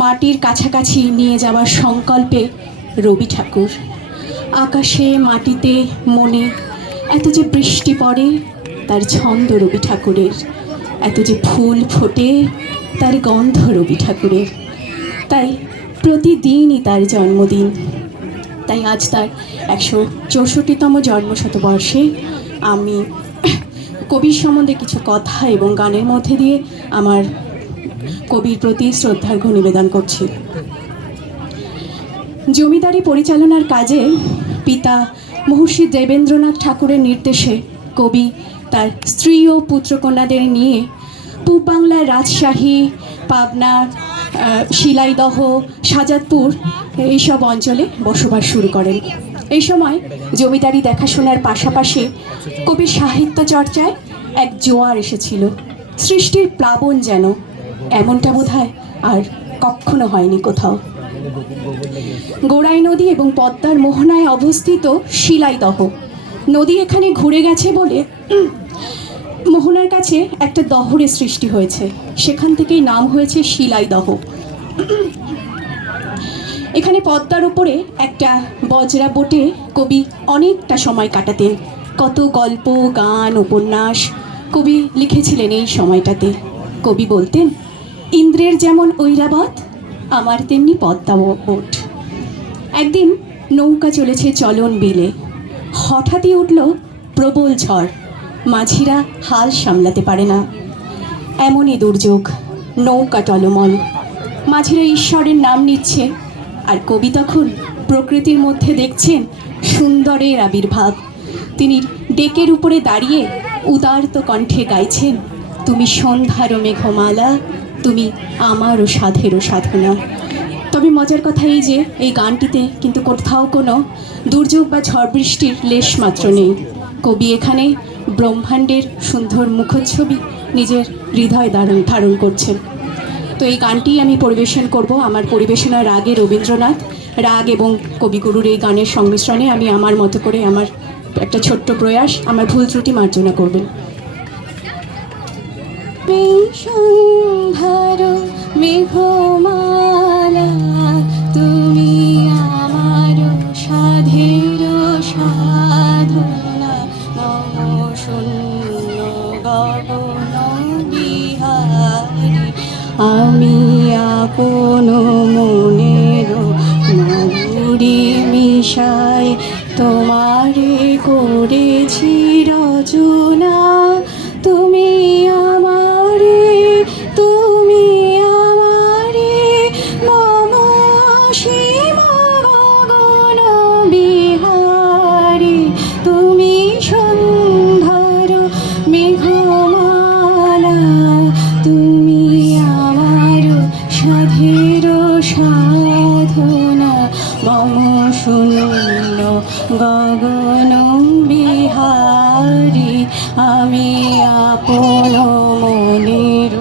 মাটির কাছাকাছি নিয়ে যাওয়ার সংকল্পে রবি ঠাকুর। আকাশে মাটিতে মনে এত যে বৃষ্টি পড়ে তার ছন্দ রবি ঠাকুরের, এত যে ফুল ফোটে তার গন্ধ রবি ঠাকুরের। তাই প্রতিদিনই তার জন্মদিন। তাই আজ তার 164তম জন্মশতবর্ষে আমি কবির সম্বন্ধে কিছু কথা এবং গানের মধ্যে দিয়ে আমার কবির প্রতি শ্রদ্ধার্ঘ্য নিবেদন করছি। জমিদারি পরিচালনার কাজে পিতা মহর্ষি দেবেন্দ্রনাথ ঠাকুরের নির্দেশে কবি তার স্ত্রী ও পুত্রকন্যাদের নিয়ে পূব বাংলার রাজশাহী, পাবনা, শিলাইদহ, শাজাদপুর এইসব অঞ্চলে বসবাস শুরু করেন। এই সময় জমিদারি দেখাশোনার পাশাপাশি কবির সাহিত্য চর্চায় এক জোয়ার এসেছিল। সৃষ্টির প্লাবন যেন, এমনটা বোধহয় আর কখনো হয়নি কোথাও। গোড়াই নদী এবং পদ্মার মোহনায় অবস্থিত শিলাইদহ নদী এখানে ঘুরে গেছে বলে মোহনার কাছে একটা দহরের সৃষ্টি হয়েছে, সেখান থেকেই নাম হয়েছে শিলাইদহ। এখানে পদ্মার উপরে একটা বজরা বোটে কবি অনেকটা সময় কাটাতেন। কত গল্প, গান, উপন্যাস কবি লিখেছিলেন এই সময়টাতে। কবি বলতেন, ইন্দ্রের যেমন ঐরাবত, আমার তেমনি পদ্মা বোট। একদিন নৌকা চলেছে চলন বিলে, হঠাৎই উঠল প্রবল ঝড়। মাঝিরা হাল সামলাতে পারে না, এমনই দুর্যোগ। নৌকা টলমল, মাঝিরা ঈশ্বরের নাম নিচ্ছে, আর কবি তখন প্রকৃতির মধ্যে দেখছেন সুন্দরের আবির্ভাব। তিনি ডেকের উপরে দাঁড়িয়ে উদার্ত কণ্ঠে গাইছেন, তুমি সন্ধ্যার মেঘমালা, তুমি আমারও সাধেরও সাধনা। তবে মজার কথা এই যে এই গানটিতে কিন্তু কোথাও কোনো দুর্যোগ বা ঝড় বৃষ্টির লেশ মাত্র নেই। কবি এখানে ব্রহ্মাণ্ডের সুন্দর মুখচ্ছবি নিজের হৃদয় ধারণ করছেন। তো এই গানটি আমি পরিবেশন করব। আমার পরিবেশনার রাগে রবীন্দ্রনাথ, রাগ এবং কবিগুরুর এই গানের সংমিশ্রণে আমি আমার মতো করে আমার একটা ছোট্ট প্রয়াস, আমার ভুল ত্রুটি মার্জনা করবেন। সন্ধ্যার মেঘমালা, তুমি আমার সাধের সাধনা, মম শূন্য গগন বিহারী, আমি আপন মনের মাধুরী মিশায় তোমারে করেছি রচনা। তুমি আমারে, তুমি আমারে, মম অসীম গগন বিহারী, তুমি সন্ধ্যার মেঘমালা, তুমি আমার সাধের সাধনা, মম শূন্য গগন বিহারী, আমি আপন মনের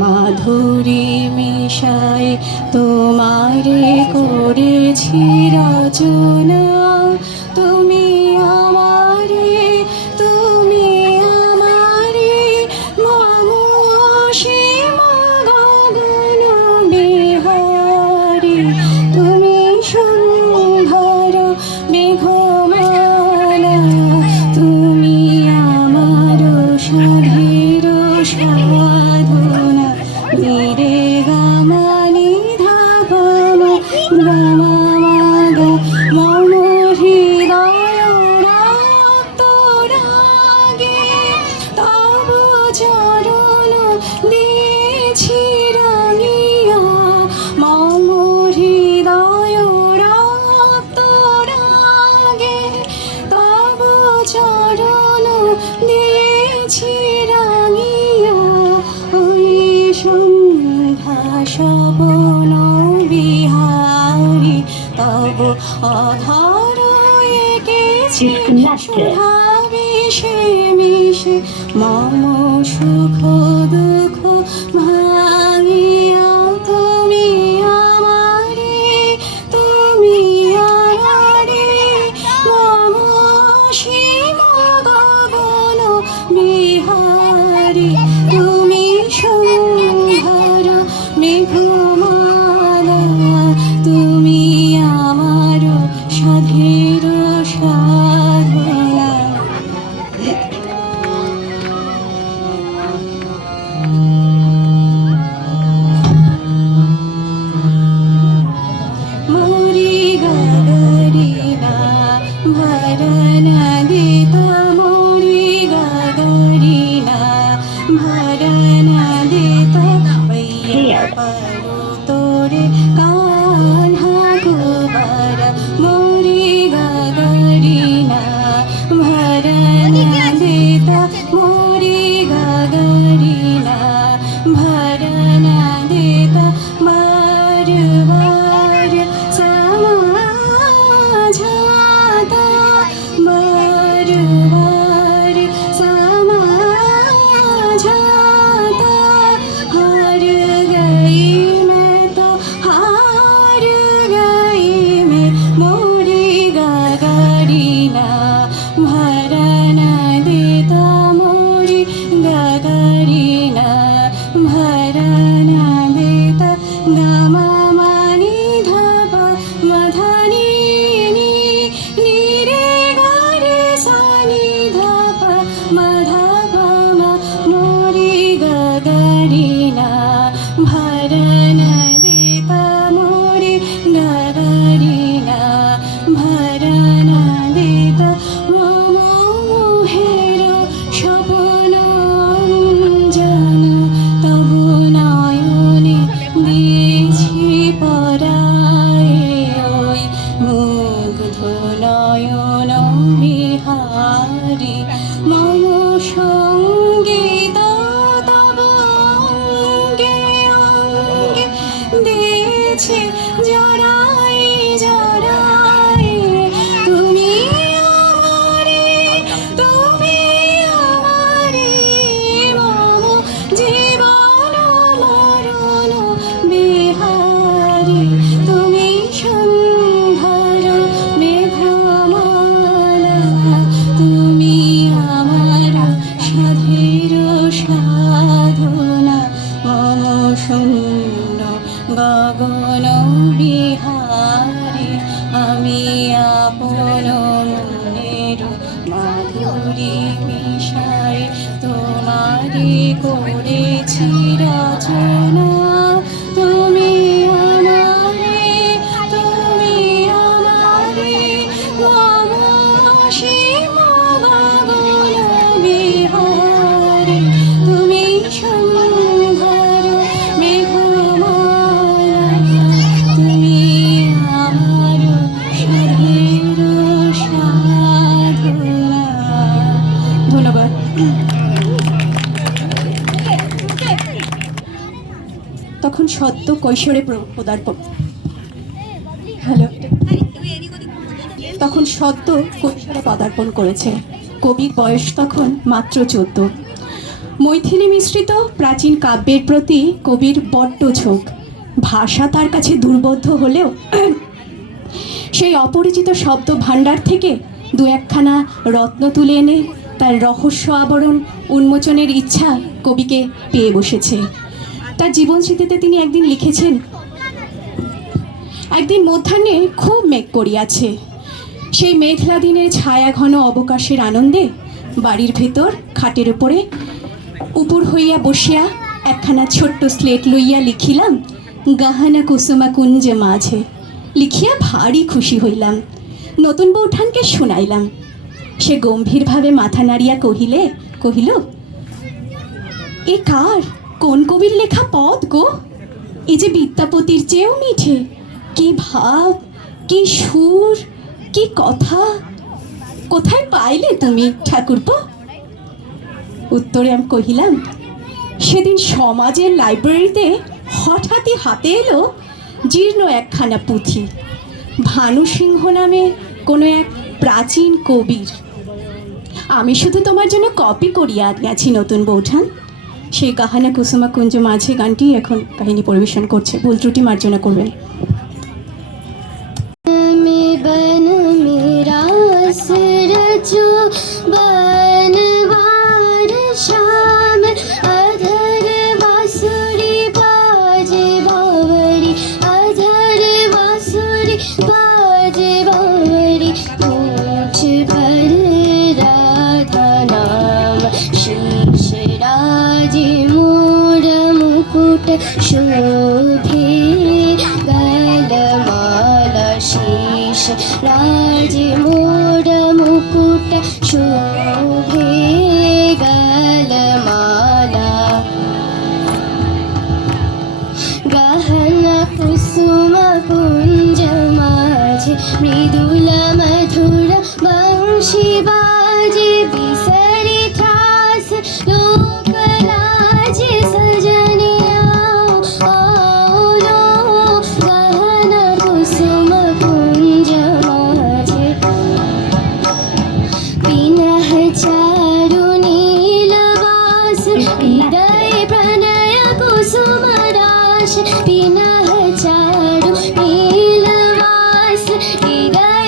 মাধুরী মিশায় তোমারে করেছি রচনা। তুমি আমারে, তুমি আমারে, মম অসীম গগন বিহারী, তুমি সন্ধ্যার মেঘমালা, তুমি আমার সাধের সাধনা। রে গামানি ধাম গামা, মম হৃদয় রক্ত রাগে, তব চরণ দিয়েছি রাঙিয়া, মম হৃদয় রক্ত রাগে, তব চরণ দিয়েছি রাঙিয়া, ওই সন্ধ্যা স্বপন বিহারী, তব অধর এঁকেছি সুধা মিশে মিশে, মম সুখ দুঃখ ভাঙিয়া, তুমি আমারে, তুমি আমারে, মম অসীম গগন বিহারী, তুমি সন্ধ্যার মেঘমালা, গা মা মা নি ধা পা মা ধা নি নি নি রে গা রে সা নি ধা পা মা ধা পা মা মো রে গা গা রে না ভরন দে পা মো রে গা গা রে না ভরন দে পা মো মো মোহের স্বপ্ন অঞ্জন তবু নয়নে দিয়েছি পরায় ওই মুগ্ধ নয়ন বিহারি মম সঙ্গীত তব অঙ্গে অঙ্গে দিয়েছে জড়াই জড়াই তুমি আমারে তুমি আমারে মম জীবন মরণ বিহারি তুমি সন্ধ্যার মেঘমালা তুমি আমার সাধের সাধনা মম শূন্য গগন বিহারি আমি আপন মনের মাধুরী মিশাই তোমারে করেছি রচনা তুমি আমারে মম অসীম গগন বিহারি তুমি সন্ধ্যার মেঘমালা তুমি আমার সাধের সাধনা। ধন্যবাদ। তখন সদ্য কৈশোরে পদার্পণ তখন সদ্য কৈশোরে পদার্পণ করেছে। কবির বয়স তখন মাত্র 14। মৈথিলী মিশ্রিত প্রাচীন কাব্যের প্রতি কবির বড্ড ঝোঁক। ভাষা তার কাছে দুর্বোধ্য হলেও সেই অপরিচিত শব্দ ভাণ্ডার থেকে দু একখানা রত্ন তুলে এনে তার রহস্য আবরণ উন্মোচনের ইচ্ছা কবিকে পেয়ে বসেছে। তার জীবন স্মৃতিতে তিনি একদিন লিখেছেন, একদিন মধ্যাহ্নে খুব মেঘ করিয়াছে। সেই মেঘলা দিনের ছায়া ঘন অবকাশের আনন্দে বাড়ির ভেতর খাটের উপরে উপর হইয়া বসিয়া একখানা ছোট্ট স্লেট লইয়া লিখিলাম গাহানা কুসুমা কুঞ্জে মাঝে। লিখিয়া ভারী খুশি হইলাম। নতুন বৌঠানকে শুনাইলাম। সে গম্ভীরভাবে মাথা নাড়িয়া কহিল এ কার, কোন কবির লেখা পদ গো? এ যে বিদ্যাপতির চেয়েও মিঠে। কি ভাব, কি সুর, কি কথা! কোথায় পাইলে তুমি ঠাকুরপো? উত্তরে আমি কহিলাম, সেদিন সমাজের লাইব্রেরিতে হঠাৎই হাতে এলো জীর্ণ একখানা পুঁথি, ভানু সিংহ নামে কোনো এক প্রাচীন কবির। আমি শুধু তোমার জন্য কপি করিয়া গেছি নতুন বৌঠান। সেই গাহানা কুসুমা কুঞ্জ মাঝে গানটি এখন কাহিনী পরিবেশন করছে। ভুল ত্রুটি মার্জনা করবেন। शोभे गलमाला शीश राज मोर मुकुट शोभे गलमाला गहना कुसुम कुंज माझे मृदुल मधुर वंशी बाजे बिसरी त्रास लोक लाज सजने पिनह चारु नीलवास हृदय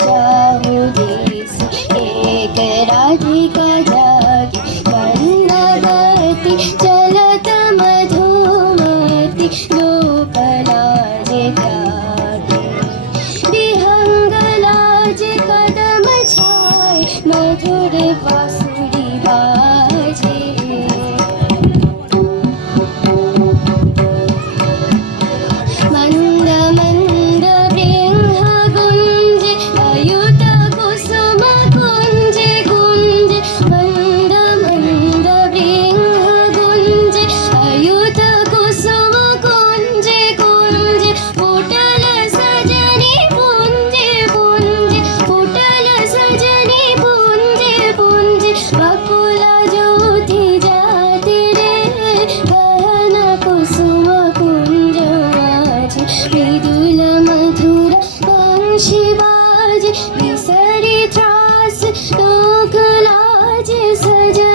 चाहूँ देश एक राधिका जागे मंदगति चलत मधुमति गोपलाजे त्यागे विहंगलाज कदम छाए मधुर बांसुरी बाजे मंद मंद बृंह गुंज अयुत कुसुम कुंज कुंज मंद मंद बृंह गुंज अयुत कुसुम कुंज कुंज पुटल सजनी पुंज पुंज पुटल सजनी पुंज पुंज बकुला ज्योति जाति रे गहन कुसुम कुंज माझे मृदुल मधुर वंशी बाजे विसरी त्रास लोक लाज सजनी